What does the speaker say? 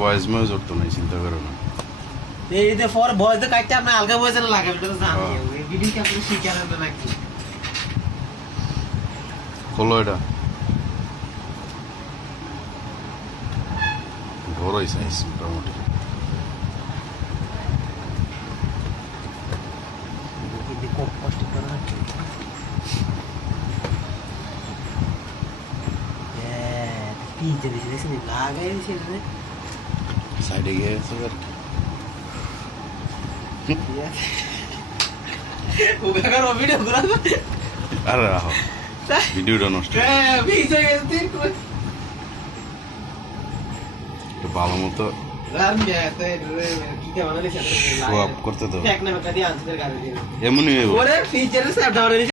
বয়স ময়স উঠতো নাই চিন্তা করো না। এই যে পর বয়স তো কাটতে আপনি আলগা বয়সে না লাগাবেন এটা তো জানি। ভিডিও কি আপনি নাকি? খোলো এটা। বড়ই সাইজ মোটামুটি কিন্তু কম কষ্ট করে না পিছে দিছে দেখছেন লাগাই দিছে রে সাইডে গিয়ে গেছে আর কি। আরে রাখো ভিডিওটা নষ্ট ভালো মতো কি কে করতে তো এমনই